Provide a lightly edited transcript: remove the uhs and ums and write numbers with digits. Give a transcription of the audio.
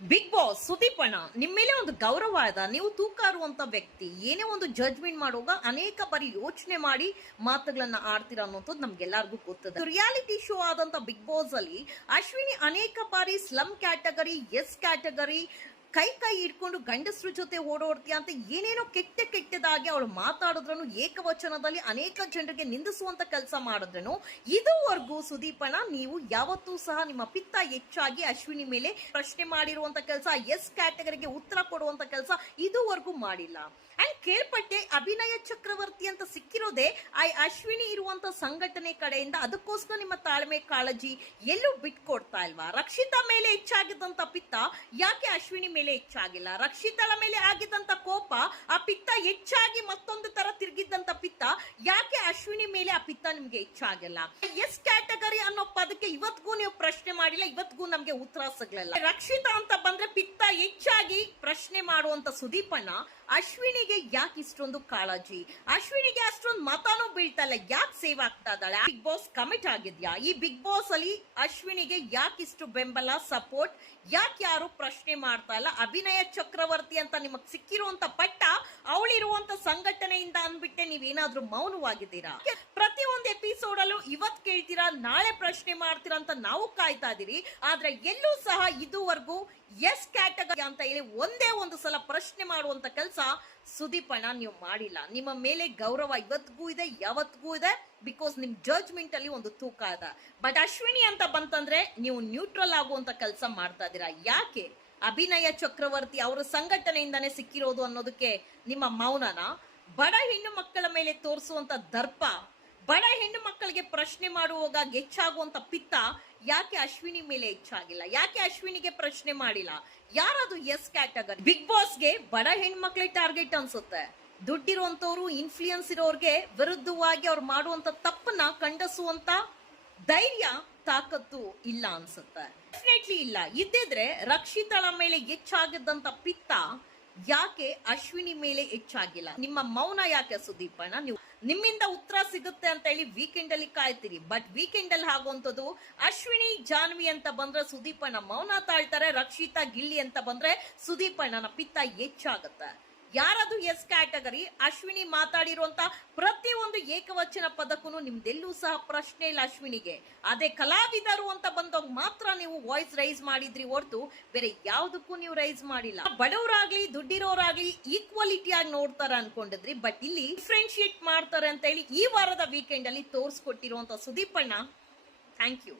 Big boss Sudeep ಅಣ್ಣ ನಿಮ್ಮ ಮೇಲೆ ಒಂದು ಗೌರವ ಇದೆ. ನೀವು ತೂಕ ಇರುವಂತ ವ್ಯಕ್ತಿ. ಏನೇ ಒಂದು ಜಡ್ಜ್ಮೆಂಟ್ ಮಾಡುವಾಗ ಅನೇಕ ಬಾರಿ ಯೋಚನೆ ಮಾಡಿ ಮಾತುಗಳನ್ನ ಆಡ್ತೀರಾ ಅನ್ನೋದು ನಮ್ಗೆಲ್ಲರಿಗೂ ಗೊತ್ತದೆ. ರಿಯಾಲಿಟಿ ಶೋ ಆದಂತ ಬಿಗ್ ಬಾಸ್ ಅಲ್ಲಿ ಅಶ್ವಿನಿ ಅನೇಕ ಬಾರಿ ಸ್ಲಮ್ ಕ್ಯಾಟಗರಿ, ಎಸ್ ಕ್ಯಾಟಗರಿ, ಕೈ ಹಿಡ್ಕೊಂಡು ಗಂಡಸ್ರ ಜೊತೆ ಓಡೋಡ್ತೀಯ ಅಂತ ಏನೇನೋ ಕೆಟ್ಟದಾಗಿ ಅವಳು ಮಾತಾಡಿದ್ರೂ, ಏಕವಚನದಲ್ಲಿ ಅನೇಕ ಜನರಿಗೆ ನಿಂದಿಸುವಂತ ಕೆಲಸ ಮಾಡಿದ್ರೂ, ಇದುವರೆಗೂ ಸುದೀಪಣ್ಣ ನೀವು ಯಾವತ್ತೂ ಸಹ ನಿಮ್ಮ ಪಿತ್ತ ಹೆಚ್ಚಾಗಿ ಅಶ್ವಿನಿ ಮೇಲೆ ಪ್ರಶ್ನೆ ಮಾಡಿರುವಂತ ಕೆಲಸ, ಎಸ್ ಕ್ಯಾಟಗರಿಗೆ ಉತ್ತರ ಕೊಡುವಂತ ಕೆಲಸ ಇದುವರೆಗೂ ಮಾಡಿಲ್ಲ. ಅಂಡ್ ಕೇಳ್ಪಟ್ಟೆ ಅಭಿನಯ ಚಕ್ರವರ್ತಿ ಅಂತ ಸಿಕ್ಕಿರೋದೇ ಅಶ್ವಿನಿ ಇರುವಂತ ಸಂಘಟನೆ ಕಡೆಯಿಂದ. ಅದಕ್ಕೋಸ್ಕರ ನಿಮ್ಮ ತಾಳ್ಮೆ ಕಾಳಜಿ ಎಲ್ಲೂ ಬಿಟ್ಕೊಡ್ತಾ ಇಲ್ವಾ? ರಕ್ಷಿತಾ ಮೇಲೆ ಹೆಚ್ಚಾಗಿದ್ದಂತ ಪಿತ್ತ ಯಾಕೆ ಅಶ್ವಿನಿ ಮೇಲೆ ಹೆಚ್ಚಾಗಿಲ್ಲ? ರಕ್ಷಿತಳ ಮೇಲೆ ಆಗಿದ್ದಂತ ಕೋಪ, ಆ ಪಿತ್ತ ಹೆಚ್ಚಾಗಿ ಮತ್ತೊಂದು ತರ ತಿರುಗಿದ್ದಂತ ಪಿತ್ತ ಯಾಕೆ ಅಶ್ವಿನಿ ಮೇಲೆ ಆ ಪಿತ್ತ ನಿಮ್ಗೆ ಹೆಚ್ಚಾಗಿಲ್ಲ? ಎಸ್ ಕ್ಯಾಟಗರಿ ಅನ್ನೋ ಪದಕ್ಕೆ ಇವತ್ಗೂ ನೀವು ಪ್ರಶ್ನೆ ಮಾಡಿಲ್ಲ, ಇವತ್ಗೂ ನಮ್ಗೆ ಉತ್ತರ ಸಿಗ್ಲಿಲ್ಲ. ರಕ್ಷಿತಾ ಅಂತ ಬಂದ್ರೆ ಪಿತ್ತ ಹೆಚ್ಚಾಗಿ ಪ್ರಶ್ನೆ ಮಾಡುವಂತ ಸುದೀಪಣ್ಣ ಅಶ್ವಿನಿಗೆ ಯಾಕೆ ಇಷ್ಟೊಂದು ಕಾಳಜಿ? ಅಶ್ವಿನಿಗೆ ಅಷ್ಟೊಂದು ಮತನೂ ಬೀಳ್ತಾ ಇಲ್ಲ, ಯಾಕೆ ಸೇವ್ ಆಗ್ತಾ ಇದ್ದಾಳೆ? ಬಿಗ್ ಬಾಸ್ ಕಮಿಟ್ ಆಗಿದ್ಯಾ? ಈ ಬಿಗ್ ಬಾಸ್ ಅಲ್ಲಿ ಅಶ್ವಿನಿಗೆ ಯಾಕೆ ಇಷ್ಟು ಬೆಂಬಲ, ಸಪೋರ್ಟ್? ಯಾಕೆ ಯಾರು ಪ್ರಶ್ನೆ ಮಾಡ್ತಾ ಇಲ್ಲ? ಅಭಿನಯ ಚಕ್ರವರ್ತಿ ಅಂತ ನಿಮಗ್ ಸಿಕ್ಕಿರುವಂತ ಪಟ್ಟ ಅವಳಿರುವಂತ ಸಂಘಟನೆಯಿಂದ ಅಂದ್ಬಿಟ್ಟೆ ನೀವೇನಾದ್ರೂ ಮೌನವಾಗಿದ್ದೀರಾ? ಪ್ರತಿಯೊಂದು ಎಪಿಸೋಡ್ ಅಲ್ಲೂ ಇವತ್ ಕೇಳ್ತೀರಾ, ನಾಳೆ ಪ್ರಶ್ನೆ ಮಾಡ್ತೀರಾ ಅಂತ ನಾವು ಕಾಯ್ತಾ ಇದೀರಿ. ಆದ್ರೆ ಎಲ್ಲೂ ಸಹ ಇದುವರೆಗೂ ಎಸ್ ಕ್ಯಾಟಗರಿ ಅಂತ ಹೇಳಿ ಒಂದೇ ಒಂದು ಸಲ ಪ್ರಶ್ನೆ ಮಾಡುವಂತ ಕೆಲಸ ಸುದೀಪ್ ಅಣ್ಣ ನೀವು ಮಾಡಿಲ್ಲ. ನಿಮ್ಮ ಮೇಲೆ ಗೌರವ ಇವತ್ತಿಗೂ ಇದೆ, ಯಾವತ್ತಿಗೂ ಇದೆ, ಬಿಕಾಸ್ ನಿಮ್ ಜಡ್ಜ್ಮೆಂಟ್ ಅಲ್ಲಿ ಒಂದು ತೂಕ ಇದೆ. ಬಟ್ ಅಶ್ವಿನಿ ಅಂತ ಬಂತಂದ್ರೆ ನೀವು ನ್ಯೂಟ್ರಲ್ ಆಗುವಂತ ಕೆಲಸ ಮಾಡ್ತಾ ಇದೀರಾ. ಯಾಕೆ? ಅಭಿನಯ ಚಕ್ರವರ್ತಿ ಅವರ ಸಂಘಟನೆಯಿಂದಾನೇ ಸಿಕ್ಕಿರೋದು ಅನ್ನೋದಕ್ಕೆ ನಿಮ್ಮ ಮೌನನ? ಬಡ ಹೆಣ್ಣು ಮಕ್ಕಳ ಮೇಲೆ ತೋರಿಸುವಂತ ದರ್ಪ, ಬಡ ಹೆಣ್ಣು ಮಕ್ಕಳಿಗೆ ಪ್ರಶ್ನೆ ಮಾಡುವಾಗ ಹೆಚ್ಚಾಗುವಂತ ಪಿತ್ತ ಯಾಕೆ ಅಶ್ವಿನಿ ಮೇಲೆ ಹೆಚ್ಚಾಗಿಲ್ಲ? ಯಾಕೆ ಅಶ್ವಿನಿಗೆ ಪ್ರಶ್ನೆ ಮಾಡಿಲ್ಲ? ಯಾರದು ಎಸ್ ಕ್ಯಾಟಗರಿ? ಬಿಗ್ ಬಾಸ್ಗೆ ಬಡ ಹೆಣ್ಮಕ್ಳಿಗೆ ಟಾರ್ಗೆಟ್ ಅನ್ಸುತ್ತೆ. ದುಡ್ಡಿರುವಂತವ್ರು, ಇನ್ಫ್ಲೂಯೆನ್ಸ್ ಇರೋರ್ಗೆ ವಿರುದ್ಧವಾಗಿ ಅವ್ರು ಮಾಡುವಂತ ತಪ್ಪನ್ನ ಖಂಡಿಸುವಂತ ಧೈರ್ಯ, ತಾಕತ್ತು ಇಲ್ಲ ಅನ್ಸುತ್ತೆ. ಡೆಫಿನೆಟ್ಲಿ ಇಲ್ಲ. ಇದ್ದಿದ್ರೆ ರಕ್ಷಿತಳ ಮೇಲೆ ಹೆಚ್ಚಾಗಿದ್ದಂತ ಪಿತ್ತ ಯಾಕೆ ಅಶ್ವಿನಿ ಮೇಲೆ ಹೆಚ್ಚಾಗಿಲ್ಲ? ನಿಮ್ಮ ಮೌನ ಯಾಕೆ ಸುದೀಪಣ್ಣ? ನೀವು ನಿಮ್ಮಿಂದ ಉತ್ತರ ಸಿಗುತ್ತೆ ಅಂತ ಹೇಳಿ ವೀಕೆಂಡ್ ಅಲ್ಲಿ ಕಾಯ್ತೀರಿ, ಬಟ್ ವೀಕೆಂಡ್ ಅಲ್ಲಿ ಆಗುವಂತದ್ದು ಅಶ್ವಿನಿ, ಜಾನ್ವಿ ಅಂತ ಬಂದ್ರೆ ಸುದೀಪಣ್ಣ ಮೌನ ತಾಳ್ತಾರೆ. ರಕ್ಷಿತಾ, ಗಿಲ್ಲಿ ಅಂತ ಬಂದ್ರೆ ಸುದೀಪಣ್ಣನ ಪಿತ್ತ ಹೆಚ್ಚಾಗುತ್ತೆ. ಯಾರದು ಎಸ್ ಕ್ಯಾಟಗರಿ? ಅಶ್ವಿನಿ ಮಾತಾಡಿರುವಂತ ಪ್ರತಿಯೊಂದು ಏಕವಚನ ಪದಕ್ಕೂ ನಿಮ್ದೆಲ್ಲೂ ಸಹ ಪ್ರಶ್ನೆ ಇಲ್ಲ ಅಶ್ವಿನಿಗೆ. ಅದೇ ಕಲಾವಿದರು ಅಂತ ಬಂದಾಗ ಮಾತ್ರ ನೀವು ವಾಯ್ಸ್ ರೈಸ್ ಮಾಡಿದ್ರಿ ಹೊರತು ಬೇರೆ ಯಾವ್ದಕ್ಕೂ ನೀವು ರೈಸ್ ಮಾಡಿಲ್ಲ. ಬಡವರಾಗ್ಲಿ ದುಡ್ಡಿರೋರಾಗ್ಲಿ ಈಕ್ವಾಲಿಟಿ ಆಗಿ ನೋಡ್ತಾರೆ ಅನ್ಕೊಂಡಿದ್ರಿ, ಬಟ್ ಇಲ್ಲಿ ಡಿಫ್ರೆನ್ಶಿಯೇಟ್ ಮಾಡ್ತಾರೆ ಅಂತ ಹೇಳಿ ಈ ವಾರದ ವೀಕೆಂಡ್ ಅಲ್ಲಿ ತೋರಿಸ್ಕೊಟ್ಟಿರುವಂತ ಸುದೀಪಣ್ಣ, ಥ್ಯಾಂಕ್ ಯು.